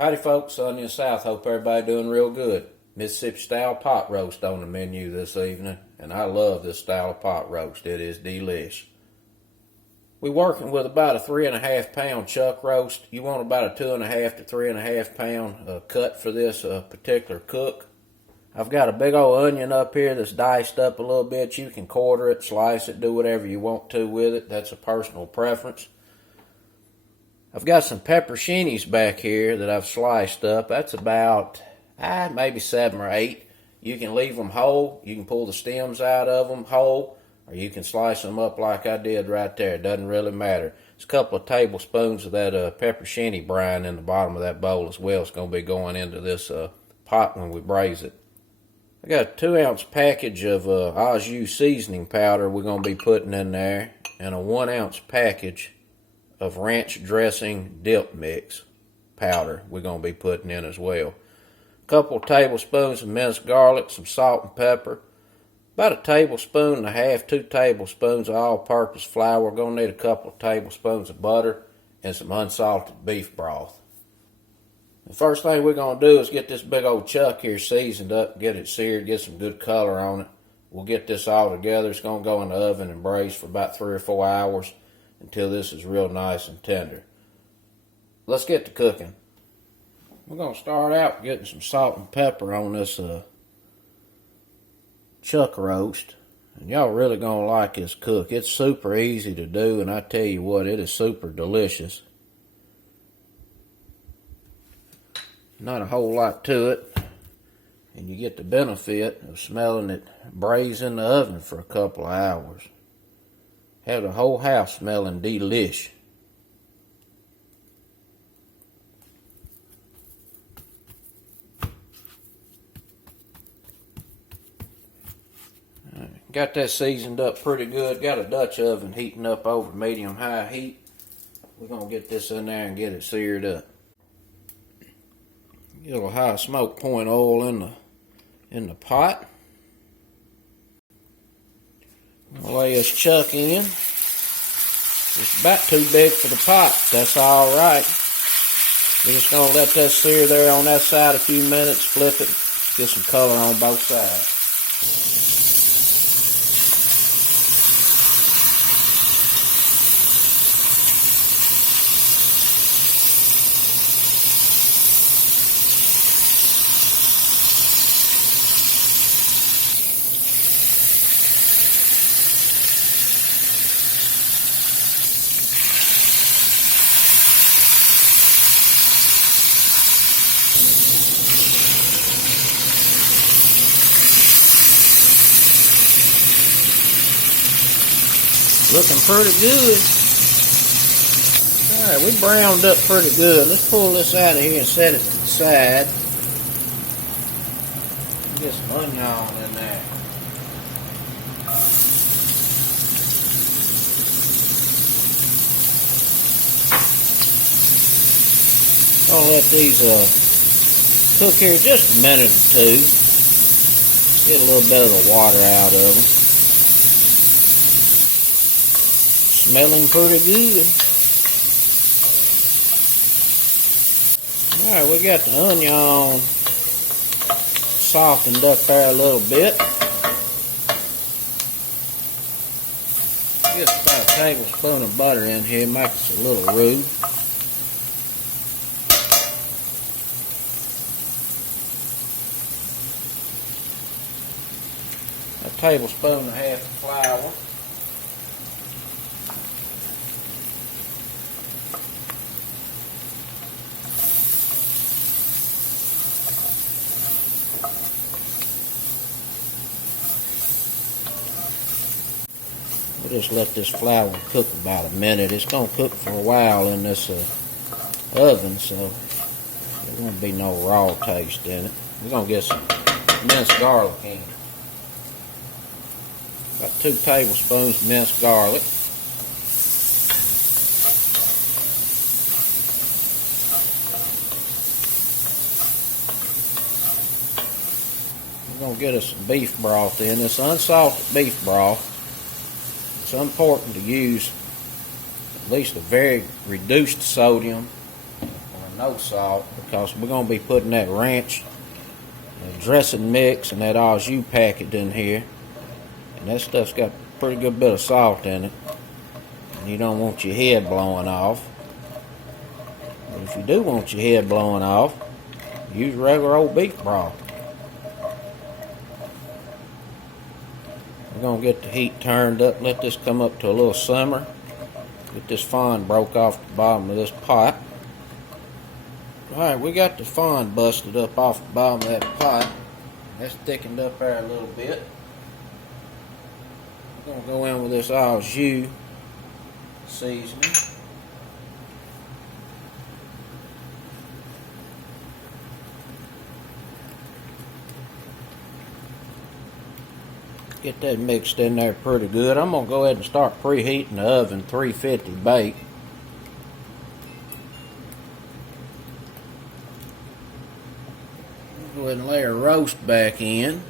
Howdy folks, Sunny in the South. Hope everybody doing real good. Mississippi style pot roast on the menu this evening, and I love this style of pot roast. It is delish. We're working with about a 3.5 pound chuck roast. You want about a 2.5 to 3.5 pound cut for this particular cook. I've got a big old onion up here that's diced up a little bit. You can quarter it, slice it, do whatever you want to with it. That's a personal preference. I've got some pepperoncinis back here that I've sliced up. That's about maybe 7 or 8. You can leave them whole. You can pull the stems out of them whole, or you can slice them up like I did right there. It doesn't really matter. It's a couple of tablespoons of that pepperoncini brine in the bottom of that bowl as well. It's going to be going into this pot when we braise it. I got a 2-ounce package of Au Jus seasoning powder we're going to be putting in there, and a 1-ounce package of ranch dressing dip mix powder we're going to be putting in as well. A couple of tablespoons of minced garlic, some salt and pepper, about 1.5 tablespoons, 2 tablespoons of all-purpose flour. We're going to need a couple of tablespoons of butter and some unsalted beef broth. The first thing we're going to do is get this big old chuck here seasoned up, get it seared, get some good color on it. We'll get this all together. It's going to go in the oven and braise for about 3 or 4 hours until this is real nice and tender. Let's get to cooking. We're going to start out getting some salt and pepper on this chuck roast. And y'all really going to like this cook. It's super easy to do, and I tell you what, it is super delicious. Not a whole lot to it, and you get the benefit of smelling it braise in the oven for a couple of hours. Have the whole house smelling delish. Got that seasoned up pretty good. Got a Dutch oven heating up over medium-high heat. We're going to get this in there and get it seared up. Get a little high smoke point oil in the pot. I'll lay this chuck in. It's about too big for the pot. That's all right. We're just going to let that sear there on that side a few minutes, flip it, get some color on both sides. Looking pretty good. Alright, we browned up pretty good. Let's pull this out of here and set it to the side. Get some onion in there. I'll let these cook here just a minute or two. Get a little bit of the water out of them. Smelling pretty good. Alright, we got the onion softened up there a little bit. Just about a tablespoon of butter in here, makes it a little rude. A tablespoon and a half of flour. We'll just let this flour cook about a minute. It's going to cook for a while in this oven, so there won't be no raw taste in it. We're going to get some minced garlic in. About 2 tablespoons of minced garlic. We're going to get us some beef broth in. This unsalted beef broth. It's important to use at least a very reduced sodium or a no salt because we're going to be putting that ranch dressing mix and that au jus packet in here. And that stuff's got a pretty good bit of salt in it. And you don't want your head blowing off. But if you do want your head blowing off, use regular old beef broth. We're going to get the heat turned up, let this come up to a little simmer. Get this fond broke off the bottom of this pot. Alright, we got the fond busted up off the bottom of that pot. That's thickened up there a little bit. We're going to go in with this au jus seasoning. Get that mixed in there pretty good. I'm going to go ahead and start preheating the oven 350 bake. Go ahead and lay our roast back in.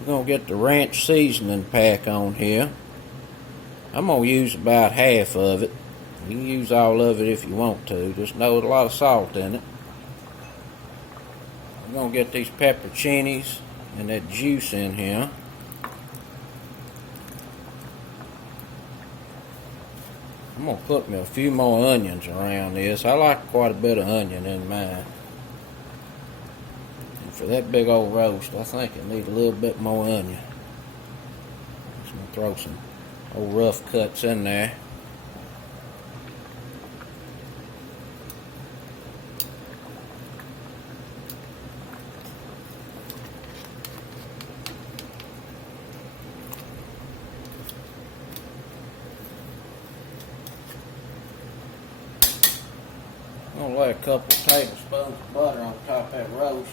We're going to get the ranch seasoning pack on here. I'm going to use about half of it. You can use all of it if you want to. Just know there's a lot of salt in it. I'm going to get these pepperoncinis and that juice in here. I'm going to put me a few more onions around this. I like quite a bit of onion in mine. And for that big old roast, I think it needs a little bit more onion. Just going to throw some old rough cuts in there. I'm going to lay a couple tablespoons of butter on top of that roast.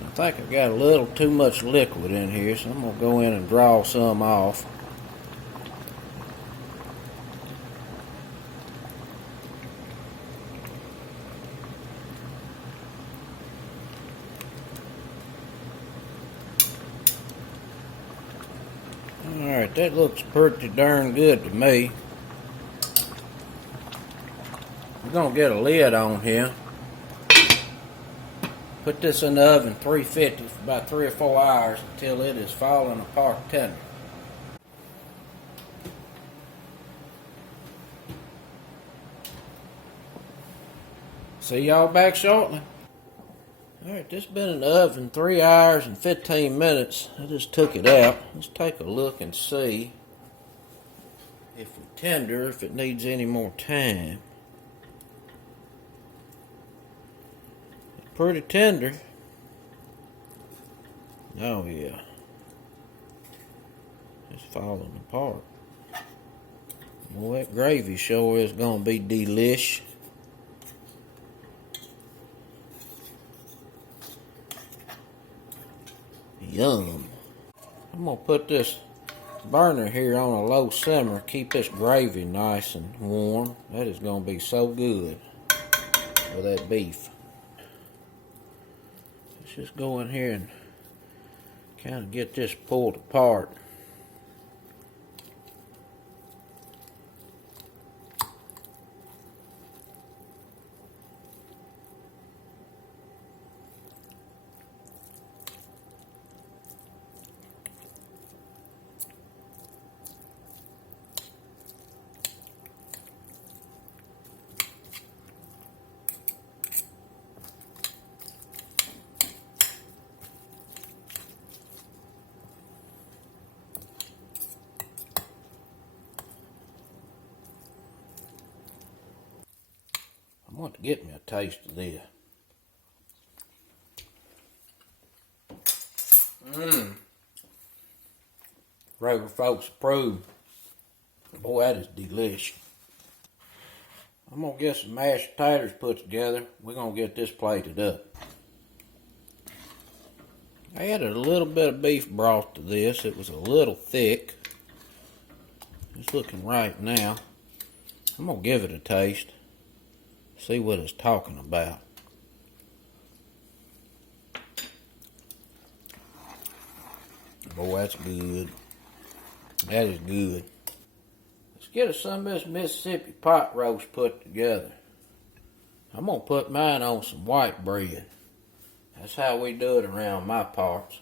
I think I've got a little too much liquid in here, so I'm going to go in and draw some off. Alright, that looks pretty darn good to me. We're going to get a lid on here. Put this in the oven 350 for about 3 or 4 hours until it is falling apart tender. See y'all back shortly. Alright, this has been in the oven 3 hours and 15 minutes. I just took it out. Let's take a look and see if it's tender, if it needs any more time. Pretty tender. Oh yeah. It's falling apart. Well, that gravy sure is gonna be delish. Yum. I'm gonna put this burner here on a low simmer. Keep this gravy nice and warm. That is gonna be so good with that beef. Just go in here and kind of get this pulled apart. I want to get me a taste of this. Regular folks approve. Boy, that is delish. I'm going to get some mashed potatoes put together. We're going to get this plated up. I added a little bit of beef broth to this. It was a little thick. It's looking right now. I'm going to give it a taste. See what it's talking about. Boy, that's good. That is good. get us some of this Mississippi pot roast put together. I'm going to put mine on some white bread. That's how we do it around my parts.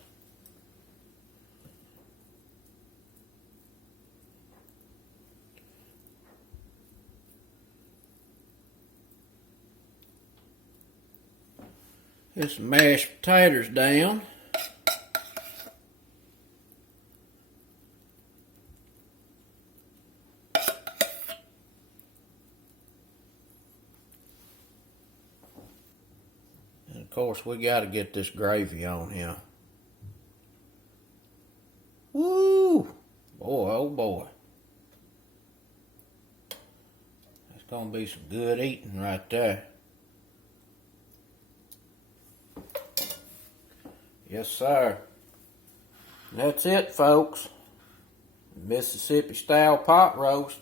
Get some mashed potatoes down. And of course, we got to get this gravy on here. Woo! Boy, oh boy. That's going to be some good eating right there. Yes, sir. And that's it, folks. Mississippi style pot roast.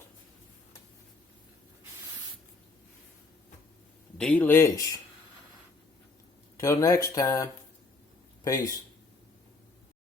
Delish. Till next time. Peace.